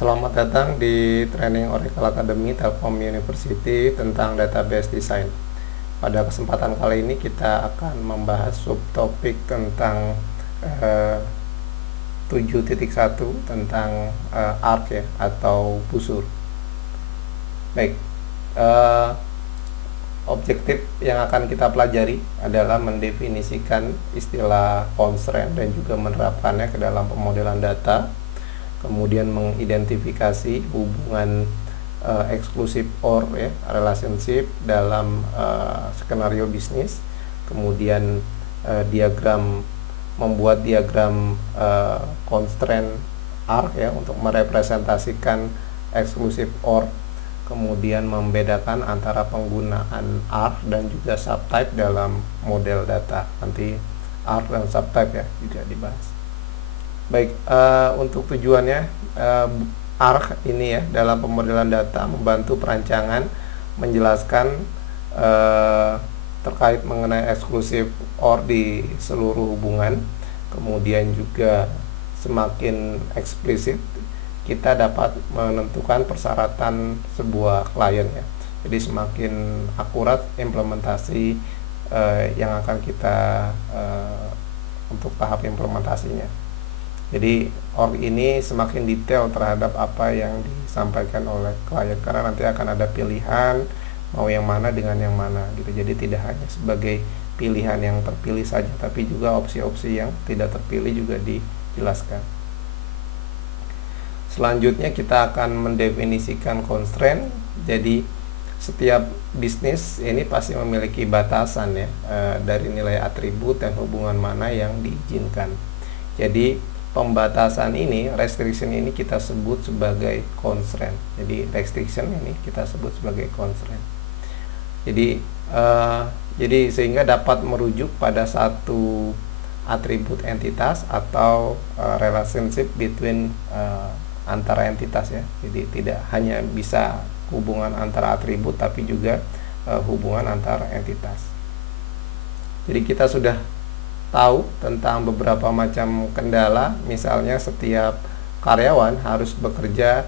Selamat datang di training Oracle Academy Telkom University tentang database design. Pada kesempatan kali ini kita akan membahas subtopik tentang 7.1 tentang ARC ya, atau busur. Baik, objektif yang akan kita pelajari adalah mendefinisikan istilah constraint dan juga menerapkannya ke dalam pemodelan data, kemudian mengidentifikasi hubungan eksklusif OR ya, relationship dalam skenario bisnis, kemudian membuat diagram constraint ARC ya untuk merepresentasikan eksklusif OR, kemudian membedakan antara penggunaan ARC dan juga subtype dalam model data. Nanti ARC dan subtype ya juga dibahas. Baik, untuk tujuannya ARC ini ya dalam pemodelan data membantu perancangan menjelaskan terkait mengenai eksklusif OR di seluruh hubungan. Kemudian juga semakin eksplisit kita dapat menentukan persyaratan sebuah klien ya. Jadi semakin akurat implementasi yang akan kita untuk tahap implementasinya. Jadi OR ini semakin detail terhadap apa yang disampaikan oleh klien, karena nanti akan ada pilihan mau yang mana dengan yang mana gitu. Jadi tidak hanya sebagai pilihan yang terpilih saja, tapi juga opsi-opsi yang tidak terpilih juga dijelaskan. Selanjutnya kita akan mendefinisikan constraint. Jadi setiap bisnis ini pasti memiliki batasan ya dari nilai atribut dan hubungan mana yang diizinkan. Jadi pembatasan ini, restriction ini kita sebut sebagai constraint. Jadi restriction ini kita sebut sebagai constraint. Jadi sehingga dapat merujuk pada satu atribut entitas atau relationship between antara entitas ya. Jadi tidak hanya bisa hubungan antara atribut, tapi juga hubungan antara entitas. Jadi kita sudah tahu tentang beberapa macam kendala, misalnya setiap karyawan harus bekerja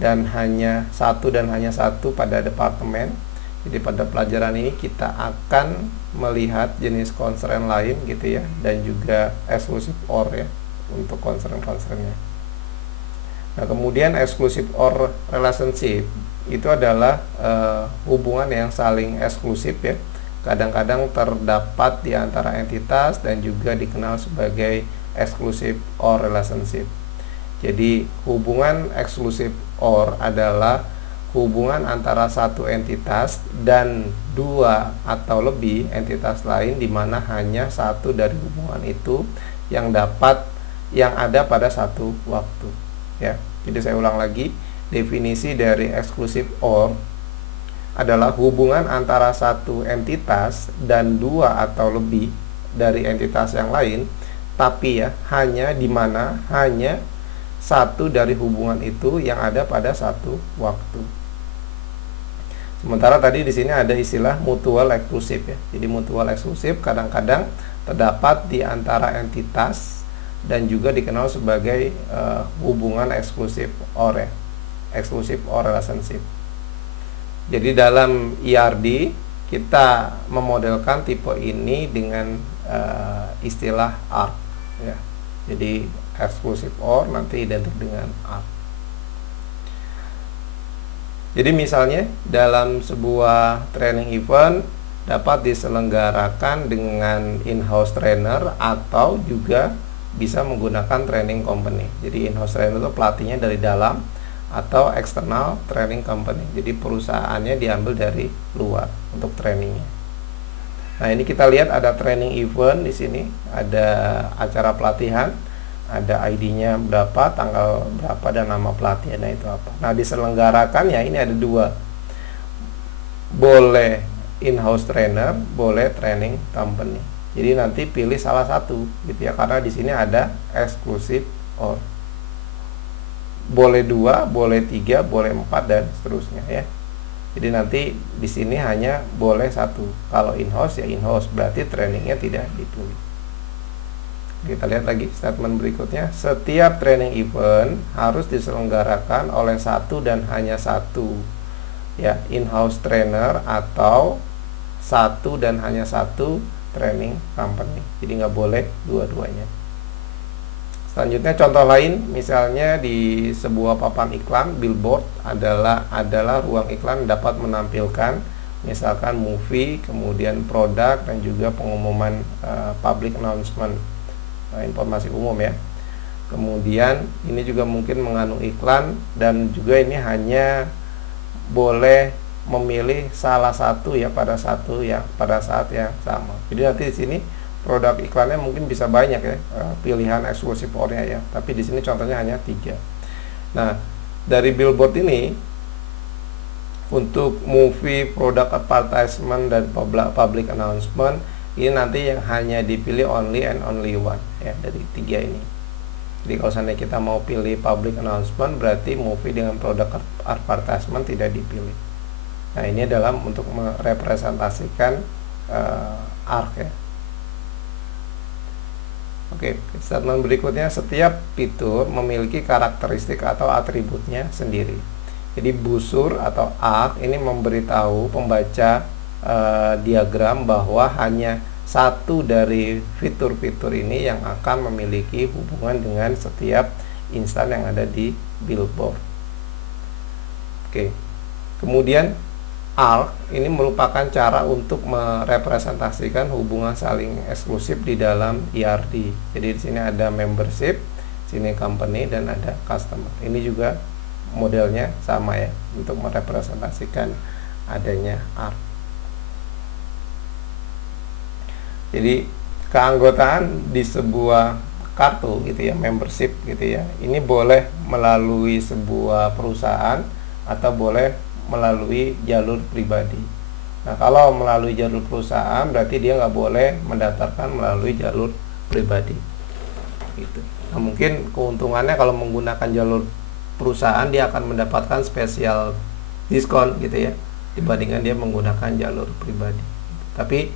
dan hanya satu pada departemen. Jadi pada pelajaran ini kita akan melihat jenis constraint lain gitu ya, dan juga exclusive OR ya untuk constraint-constraintnya. Nah, kemudian exclusive OR relationship itu adalah hubungan yang saling eksklusif ya. Kadang-kadang terdapat di antara entitas dan juga dikenal sebagai exclusive OR relationship. Jadi hubungan exclusive OR adalah hubungan antara satu entitas dan dua atau lebih entitas lain, di mana hanya satu dari hubungan itu yang ada pada satu waktu ya. Jadi saya ulang lagi, definisi dari exclusive OR adalah hubungan antara satu entitas dan dua atau lebih dari entitas yang lain, tapi ya hanya satu dari hubungan itu yang ada pada satu waktu. Sementara tadi di sini ada istilah mutual eksklusif ya. Jadi mutual eksklusif kadang-kadang terdapat di antara entitas dan juga dikenal sebagai hubungan eksklusif OR ya. Exclusive OR relationship. Jadi dalam ERD kita memodelkan tipe ini dengan istilah ARC ya. Jadi exclusive OR nanti identik dengan ARC. Jadi misalnya dalam sebuah training event dapat diselenggarakan dengan in-house trainer atau juga bisa menggunakan training company. Jadi in-house trainer itu pelatihnya dari dalam atau external training company. Jadi perusahaannya diambil dari luar untuk trainingnya. Nah, ini kita lihat ada training event di sini, ada acara pelatihan, ada ID-nya berapa, tanggal berapa, dan nama pelatihannya itu apa. Nah, diselenggarakan ya ini ada dua. Boleh in-house trainer, boleh training company. Jadi nanti pilih salah satu gitu ya, karena di sini ada exclusive OR. Boleh 2, boleh 3, boleh 4 dan seterusnya ya. Jadi nanti di sini hanya boleh satu. Kalau in-house ya in-house, berarti trainingnya tidak dipilih. Kita lihat lagi statement berikutnya. Setiap training event harus diselenggarakan oleh satu dan hanya satu ya in-house trainer atau satu dan hanya satu training company. Jadi nggak boleh dua-duanya. Selanjutnya contoh lain, misalnya di sebuah papan iklan billboard adalah ruang iklan dapat menampilkan misalkan movie, kemudian produk dan juga pengumuman public announcement, informasi umum ya. Kemudian ini juga mungkin mengandung iklan dan juga ini hanya boleh memilih salah satu ya pada saat yang sama. Jadi nanti di sini produk iklannya mungkin bisa banyak ya, pilihan eksklusif ornya ya. Tapi di sini contohnya hanya 3. Nah, dari billboard ini untuk movie, product advertisement dan public announcement ini nanti yang hanya dipilih only and only one ya dari 3 ini. Jadi kalau seandainya kita mau pilih public announcement berarti movie dengan produk advertisement tidak dipilih. Nah, ini adalah untuk merepresentasikan ARC ya. Oke, statement berikutnya, setiap fitur memiliki karakteristik atau atributnya sendiri. Jadi busur atau ARC ini memberitahu pembaca diagram bahwa hanya satu dari fitur-fitur ini yang akan memiliki hubungan dengan setiap instan yang ada di billboard. Oke. Kemudian ARC ini merupakan cara untuk merepresentasikan hubungan saling eksklusif di dalam ERD. Jadi di sini ada membership, sini company dan ada customer. Ini juga modelnya sama ya untuk merepresentasikan adanya ARC. Jadi keanggotaan di sebuah kartu gitu ya, membership gitu ya, ini boleh melalui sebuah perusahaan atau boleh melalui jalur pribadi. Nah, kalau melalui jalur perusahaan berarti dia nggak boleh mendaftarkan melalui jalur pribadi gitu. Nah, mungkin keuntungannya kalau menggunakan jalur perusahaan dia akan mendapatkan spesial diskon gitu ya dibandingkan dia menggunakan jalur pribadi. Tapi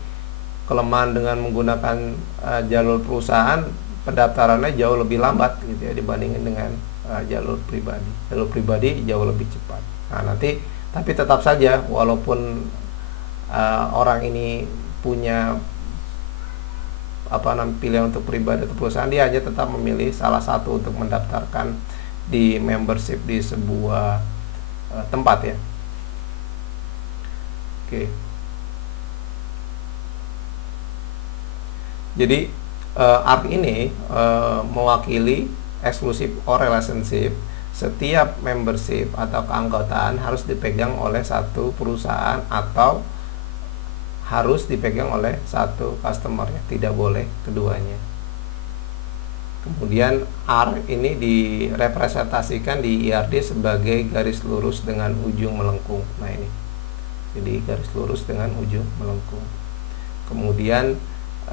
kelemahan dengan menggunakan jalur perusahaan, pendaftarannya jauh lebih lambat gitu ya dibandingkan dengan jalur pribadi. Jalur pribadi jauh lebih cepat. Nah, tapi tetap saja walaupun orang ini punya pilihan untuk pribadi atau perusahaan, dia hanya tetap memilih salah satu untuk mendaftarkan di membership di sebuah tempat ya. Oke. Jadi ARC ini mewakili exclusive or relationship. Setiap membership atau keanggotaan harus dipegang oleh satu perusahaan atau harus dipegang oleh satu customer ya, tidak boleh keduanya. Kemudian ARC ini direpresentasikan di ERD sebagai garis lurus dengan ujung melengkung. Nah, ini. Jadi garis lurus dengan ujung melengkung. Kemudian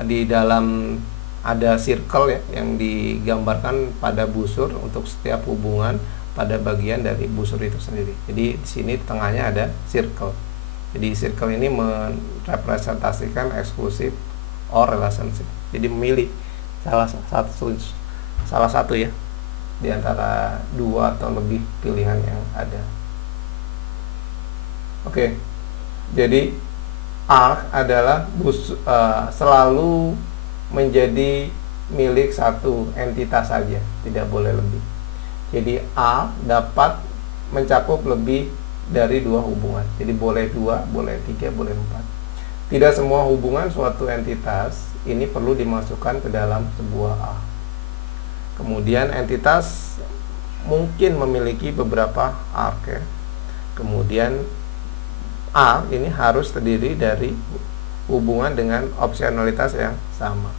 di dalam ada circle ya yang digambarkan pada busur untuk setiap hubungan pada bagian dari busur itu sendiri. Jadi di sini tengahnya ada circle. Jadi circle ini merepresentasikan eksklusif or relationship. Jadi memilih salah satu ya di antara 2 atau lebih pilihan yang ada. Oke. Jadi ARC adalah selalu menjadi milik satu entitas saja, tidak boleh lebih. Jadi ARC dapat mencakup lebih dari 2 hubungan. Jadi boleh 2, boleh 3, boleh 4. Tidak semua hubungan suatu entitas ini perlu dimasukkan ke dalam sebuah ARC. Kemudian entitas mungkin memiliki beberapa ARC ya. Kemudian ARC ini harus terdiri dari hubungan dengan opsionalitas yang sama.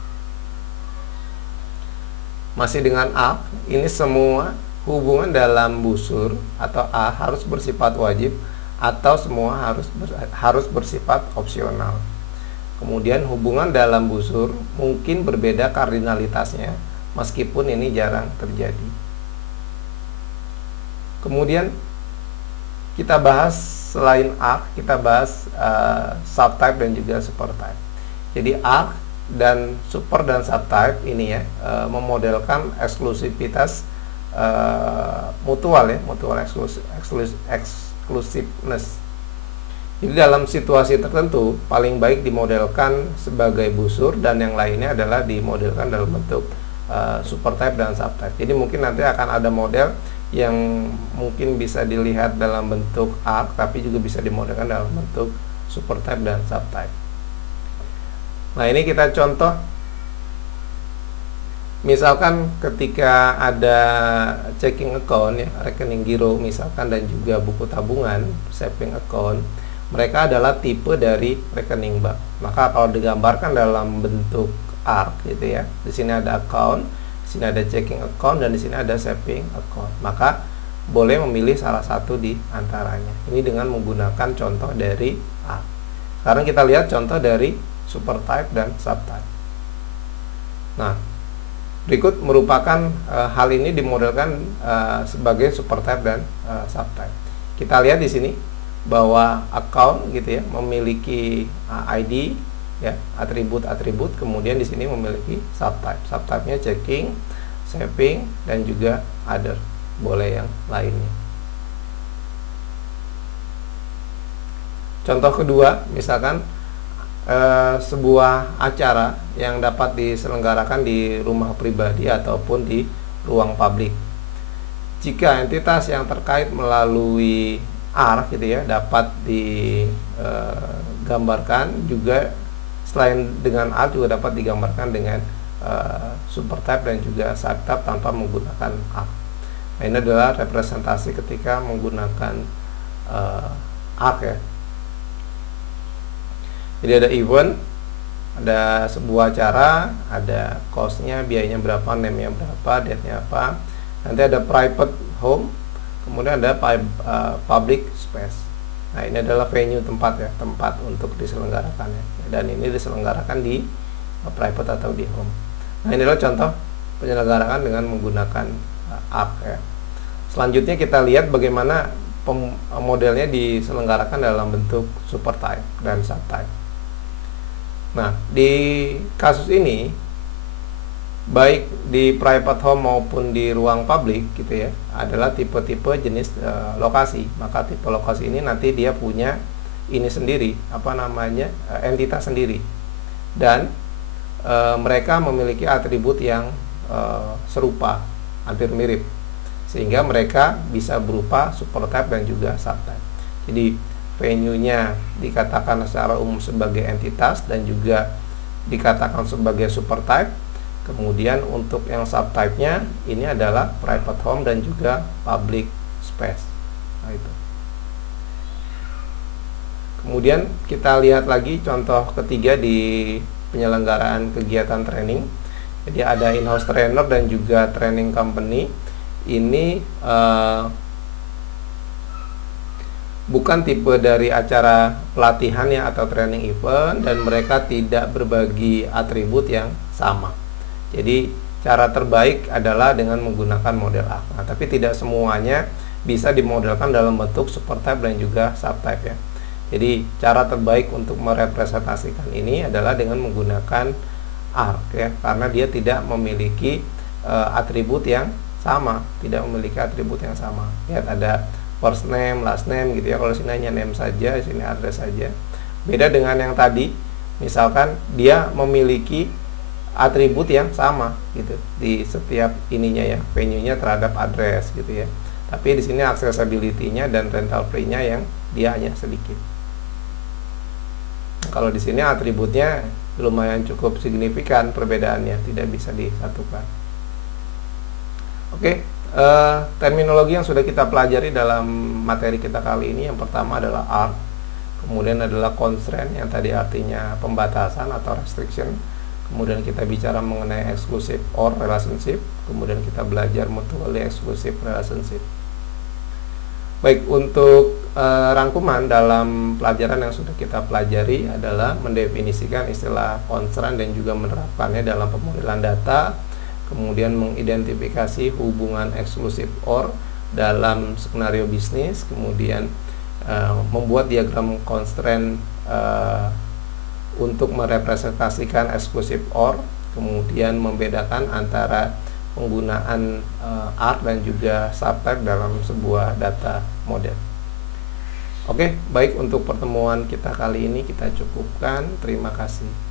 Masih dengan ARC, ini semua hubungan dalam busur atau A harus bersifat wajib atau semua harus bersifat opsional. Kemudian hubungan dalam busur mungkin berbeda kardinalitasnya meskipun ini jarang terjadi. Kemudian kita bahas selain ARC, kita bahas subtype dan juga supertype. Jadi ARC dan super dan subtype ini ya memodelkan eksklusivitas mutual ya, mutual exclusiveness. Jadi dalam situasi tertentu paling baik dimodelkan sebagai busur dan yang lainnya adalah dimodelkan dalam bentuk supertype dan subtype. Jadi mungkin nanti akan ada model yang mungkin bisa dilihat dalam bentuk arc tapi juga bisa dimodelkan dalam bentuk supertype dan subtype. Nah, ini kita contoh. Misalkan ketika ada checking account ya, rekening giro misalkan, dan juga buku tabungan, saving account, mereka adalah tipe dari rekening bank. Maka kalau digambarkan dalam bentuk arc gitu ya, di sini ada account, di sini ada checking account, dan di sini ada saving account. Maka boleh memilih salah satu di antaranya. Ini dengan menggunakan contoh dari arc. Sekarang kita lihat contoh dari supertype dan subtype. Nah, berikut merupakan hal ini dimodelkan sebagai supertype dan subtype. Kita lihat di sini bahwa account gitu ya memiliki ID ya, atribut-atribut, kemudian di sini memiliki subtype. Subtype-nya checking, saving, dan juga other. Boleh yang lainnya. Contoh kedua, misalkan sebuah acara yang dapat diselenggarakan di rumah pribadi ataupun di ruang publik. Jika entitas yang terkait melalui arc gitu ya dapat digambarkan juga, selain dengan arc juga dapat digambarkan dengan supertype dan juga subtype tanpa menggunakan arc. Nah, ini adalah representasi ketika menggunakan arc ya. Jadi ada event, ada sebuah acara, ada cost-nya, biayanya berapa, name-nya berapa, date-nya apa. Nanti ada private home, kemudian ada public space. Nah, ini adalah venue, tempat ya, tempat untuk diselenggarakannya. Dan ini diselenggarakan di private atau di home. Nah, ini adalah contoh penyelenggaraan dengan menggunakan arc ya. Selanjutnya kita lihat bagaimana modelnya diselenggarakan dalam bentuk supertype dan subtype. Nah, di kasus ini baik di private home maupun di ruang publik gitu ya adalah tipe-tipe jenis lokasi. Maka tipe lokasi ini nanti dia punya ini sendiri, apa namanya, entitas sendiri, dan mereka memiliki atribut yang serupa, hampir mirip, sehingga mereka bisa berupa supertype dan juga subtype. Jadi venue-nya dikatakan secara umum sebagai entitas dan juga dikatakan sebagai supertype. Kemudian untuk yang subtype-nya ini adalah private home dan juga public space. Nah, itu. Kemudian kita lihat lagi contoh ketiga di penyelenggaraan kegiatan training. Jadi ada in-house trainer dan juga training company. Ini bukan tipe dari acara pelatihan ya atau training event, dan mereka tidak berbagi atribut yang sama. Jadi cara terbaik adalah dengan menggunakan model arc. Nah, tapi tidak semuanya bisa dimodelkan dalam bentuk supertype dan juga subtype ya. Jadi cara terbaik untuk merepresentasikan ini adalah dengan menggunakan arc ya, karena dia tidak memiliki atribut yang sama, tidak memiliki atribut yang sama. Lihat ada first name, last name gitu ya. Kalau sini hanya name saja, sini address saja. Beda dengan yang tadi, misalkan dia memiliki atribut yang sama gitu di setiap ininya ya, venue-nya terhadap address gitu ya. Tapi di sini accessibility-nya dan rental free-nya yang dia hanya sedikit. Kalau di sini atributnya lumayan cukup signifikan perbedaannya, tidak bisa disatukan. Oke. Terminologi yang sudah kita pelajari dalam materi kita kali ini, yang pertama adalah arc, kemudian adalah constraint yang tadi artinya pembatasan atau restriction, kemudian kita bicara mengenai exclusive or relationship, kemudian kita belajar mutually exclusive relationship. Baik, untuk rangkuman dalam pelajaran yang sudah kita pelajari adalah mendefinisikan istilah constraint dan juga menerapkannya dalam pemodelan data, kemudian mengidentifikasi hubungan eksklusif OR dalam skenario bisnis, kemudian membuat diagram constraint untuk merepresentasikan exclusive OR, kemudian membedakan antara penggunaan ART dan juga subtype dalam sebuah data model. Oke, baik, untuk pertemuan kita kali ini kita cukupkan. Terima kasih.